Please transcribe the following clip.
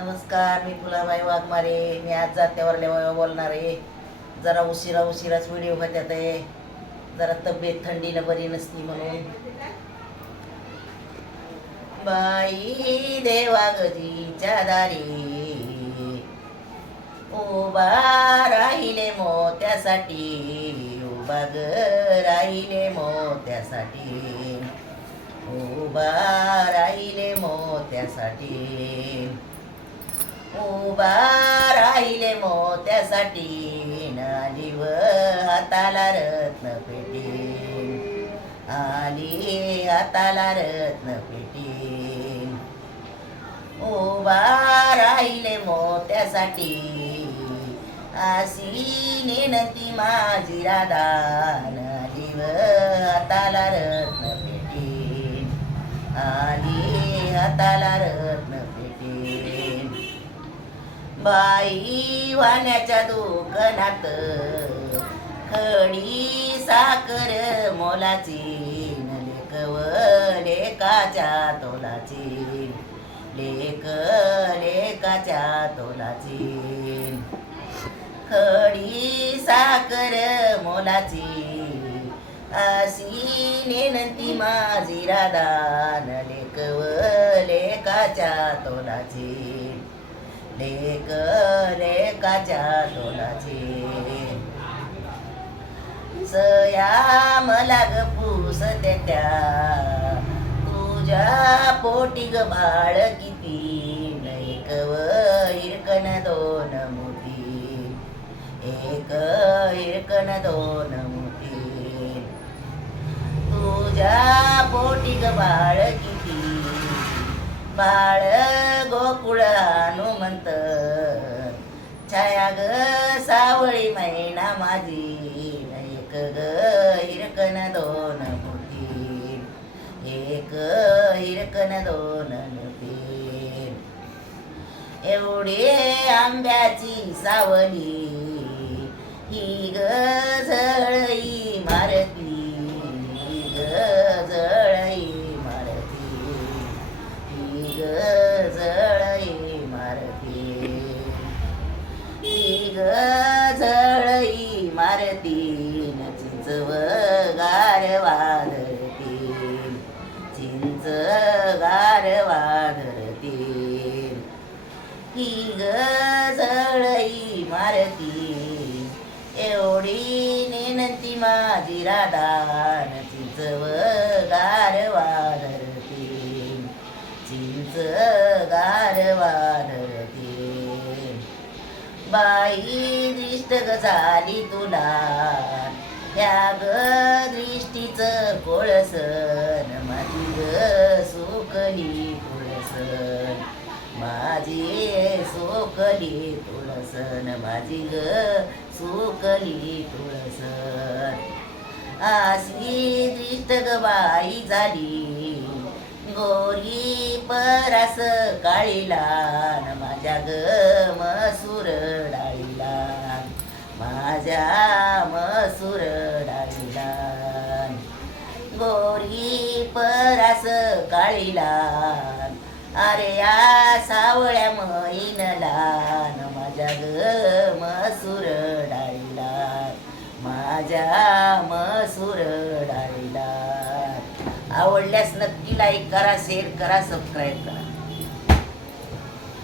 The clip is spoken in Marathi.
नमस्कार मी फुलाबाई वाघमारे. मी आज जात्यावरल्या बोलणार आहे. जरा उशिरा उशिराच व्हिडिओ होत्यात आहे. जरा तब्येत थंडीनं बरी नसती म्हणून. बाई देवागजीच्या दारी. उभा राहिले मोत्यासाठी. उभा ग राहिले मोत्यासाठी. उभा राहिले मोत्यासाठी. उभा राहिले मोत्यासाठी नालीव हाताला रत्न पेटी आली हाताला रत्न पेटी उभा राहिले मोत्यासाठी अशी नेनती माझी राधा नालीव हाताला रत्न पेटी आली हाताला रत्न पेटी बाई वाण्याच्या दुकानात. खडी साखर मोलाची न लेकव लेकाच्या तोलाची. लेक लेकाच्या तोलाची. खडी साखर मोलाची. अशी नेनंती माझी राधान न लेकव लेकाच्या तोलाची. लेक लेकाच्या तोलाची सया मला ग पूस त्या. तुझ्या पोटी ग बाळ किती नैक व हिरकण दोन मोती. एक हिरकण दोन मोती. तुझ्या पोटी ग बाळ किती बाळ गोकुळा श्रीमंत छाया ग सावळी मैना माझी एक ग हिरकन दोन मोती एक हिरकण दोन मोती एवढी आंब्याची सावली ही ग ही ग झळई मारती. एवढी नेनती माझी राधान न चिंचव गारवा धरती चिंच गारवा बाई दृष्ट झाली तुला ह्या ग दृष्टीच कोळसन माझी ग सुकली कोळसन. माझी सोकली तुळसन माझी ग सुकली तुळसन. आशी दृष्ट ग बाई झाली गोरी परास काळीला माझ्या ग मसूर डाळीला. माझ्या मसूर डाळीला. गोरी परास काळीला अरे या सावळ्या महिनला न माझ्या ग मसूर डाळीला. माझ्या मसूर डाळीला. आवडल्यास नक्की लाईक करा शेअर करा सबस्क्राईब करा.